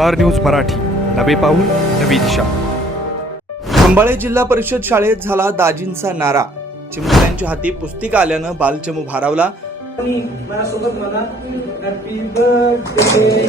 Star news Marathi. नवे पाऊल नवी दिशा. खंबाळे जिल्हा परिषद शाळेत झाला दाजींचा नारा. चिमुकल्यांच्या हाती पुस्तिका आल्यानं बालचमू भारावला. माझ्यासोबत म्हणा हॅपी बर्थडे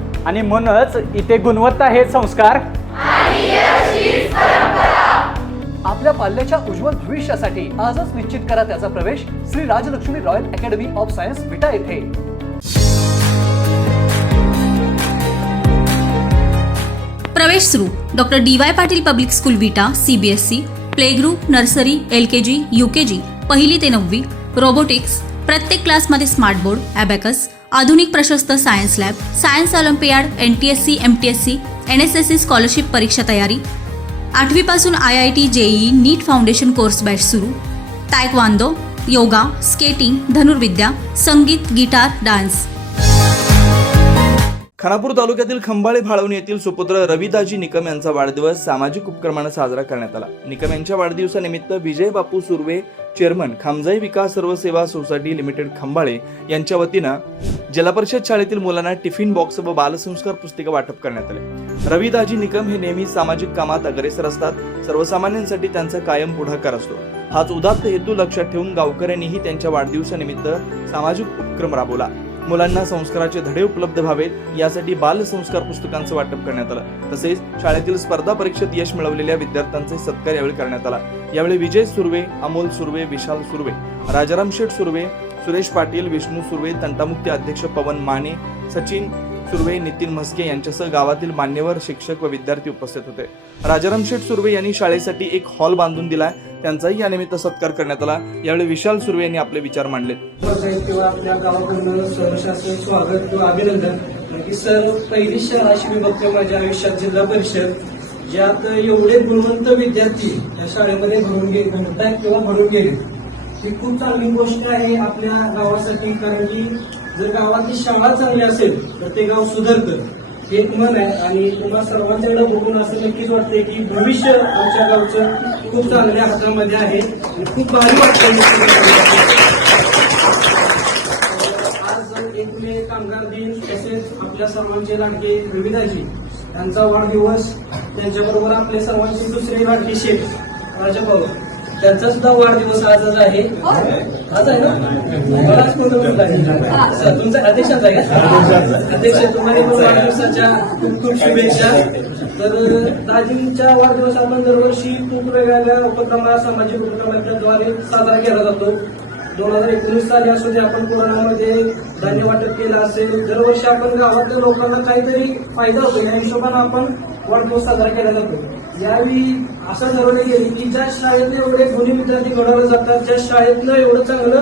आणि म्हणूनच इथे गुणवत्ता हे संस्कार. आपल्या पाल्याच्या उज्ज्वल भविष्यासाठी आजच निश्चित करा त्याचा प्रवेश Shri Rajlakshmi royal academy of science Vita येथे. प्रवेश सुरू. Doctor D Y Patil public school Vita CBSE play group nursery L K G U K G पहिली ते नववी रोबोटिक्स प्रत्येक क्लासमध्ये स्मार्ट बोर्ड ॲबॅकस आधुनिक प्रशस्त science lab science olympiad N T S C M T S C N S S C scholarship परीक्षा तयारी. आठवीपासून I I T JEE NEET foundation course batch सुरू. तायक्वांदो योगा स्केटिंग धनुर्विद्या संगीत guitar dance. Khanapur तालुक्यातील खंबाळे फाळवणी येथील सुपुत्र रविदाजी निकम यांचा वाढदिवस सामाजिक उपक्रमानं साजरा करण्यात आला. निकम यांच्या वाढदिवसानिमित्त विजय बापू सुर्वे चेअरमन खामजाई विकास सर्व सेवा सोसायटी लिमिटेड खंबाळे यांच्या वतीनं जिल्हा परिषद शाळेतील मुलांना टिफिन बॉक्स व बालसंस्कार पुस्तिका वाटप करण्यात आले. रविदाजी निकम हे नेहमी सामाजिक कामात अग्रेसर असतात. सर्वसामान्यांसाठी त्यांचा कायम पुढाकार असतो. हाच उदात्त हेतू लक्षात ठेवून गावकऱ्यांनीही त्यांच्या वाढदिवसानिमित्त सामाजिक उपक्रम राबवला. मुलांना संस्काराचे धडे उपलब्ध व्हावेत यासाठी बालसंस्कार पुस्तकांचं वाटप करण्यात आलं. तसेच शाळेतील स्पर्धा परीक्षेत यश मिळवलेल्या विद्यार्थ्यांचे सत्कार यावेळी करण्यात आला. यावेळी विजय सुर्वे अमोल सुर्वे विशाल सुर्वे राजाराम शेठ सुर्वे सुरेश पाटील विष्णू सुर्वे तंटामुक्ती अध्यक्ष पवन माने सचिन सुर्वे नितीन म्हस्के यांच्यासह गावातील मान्यवर शिक्षक व विद्यार्थी उपस्थित होते. राजाराम शेठ सुर्वे यांनी शाळेसाठी एक हॉल बांधून दिलाय. त्यांचाही या निमित्त सत्कार करण्यात आला. यावेळी विशाल सुर्वे यांनी आपले विचार मांडले. किंवा आपल्या गावाकडून सहर्षाचं स्वागत किंवा अभिनंदन. नक्की सर पहिली शाळा अशी मी बघतोय माझ्या आयुष्यात जिल्हा परिषद. ज्यात एवढे गुणवंत विद्यार्थी या शाळेमध्ये भरून गे घडतायत किंवा भरून गेले. ही खूप चांगली गोष्ट आहे आपल्या गावासाठी कारण की जर गावातली शाळा चांगली असेल तर ते गाव सुधारतं. हे एक मन आहे आणि तुम्हाला सर्वांच्याकडे बघून असं नक्कीच वाटतंय की भविष्य आमच्या गावचं खूप चांगल्या हातामध्ये आहे आणि खूप भारी वाटतं आज एक कामगार दिन तसेच आपल्या सर्वांचे लाडके रविदाजी. यांचा वाढदिवस त्यांच्याबरोबर आपले सर्वांचे दुसरे लाडके शेख राजाभाऊ. त्यांचा सुद्धा वाढदिवस आजच आहे. आज आहे ना? तुमचा अध्यक्षांचा आहे का? अध्यक्ष तुम्हाला पण वाढदिवसाच्या खूप खूप शुभेच्छा. तर दाजींच्या वाढदिवस आपण दरवर्षी खूप वेगवेगळ्या उपक्रमा सामाजिक उपक्रमांच्याद्वारे साजरा केला जातो. दोन हजार एकोणीस साली असू दे आपण कोरोनामध्ये धान्य वाटप केलं असेल दरवर्षी आपण गावातल्या लोकांना काहीतरी फायदा होतो या हिशोबाने आपण वाढदिवस साजरा केला जातो. यावेळी असं ठरवलं गेली की ज्या शाळेतले एवढे दोन्ही विद्यार्थी घडवले जातात ज्या शाळेतलं एवढं चांगलं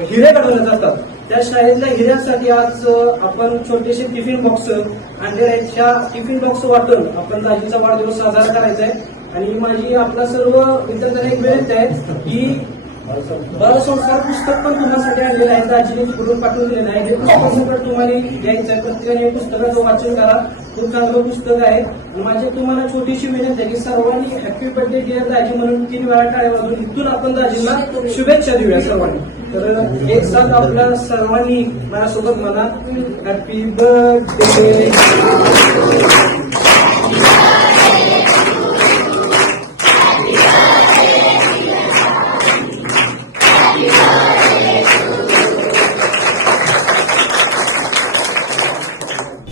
हिरे घडवले जातात त्या शाळेतल्या हिऱ्यासाठी आज आपण छोटेसे टिफिन बॉक्स आणले आहेत. त्या टिफिन बॉक्स वाटून आपण दाजीचा वाढदिवस साजरा करायचा आहे. आणि माझी आपला सर्व विद्यार्थ्यांना एक विनंती आहे की बालसंस्कार पुस्तक पण तुम्हासाठी आणलेलं आहे दाजीने तिकडून पाठवून दिलेलं आहे. हे पुस्तक तुम्हाला घ्यायचं प्रत्येकाने पुस्तकाचं वाचन करा. खूप चांगलं पुस्तक आहे. माझी तुम्हाला छोटीशी विनंती आहे की सर्वांनी हॅपी बर्थडे डिअर दाजी म्हणून तीन वेळा टाळ्या वाजून इथून आपण दाजींना शुभेच्छा देऊया सर्वांनी. तर एक साथ आपल्या सर्वांनी माझ्यासोबत म्हणा हॅपी बर्थडे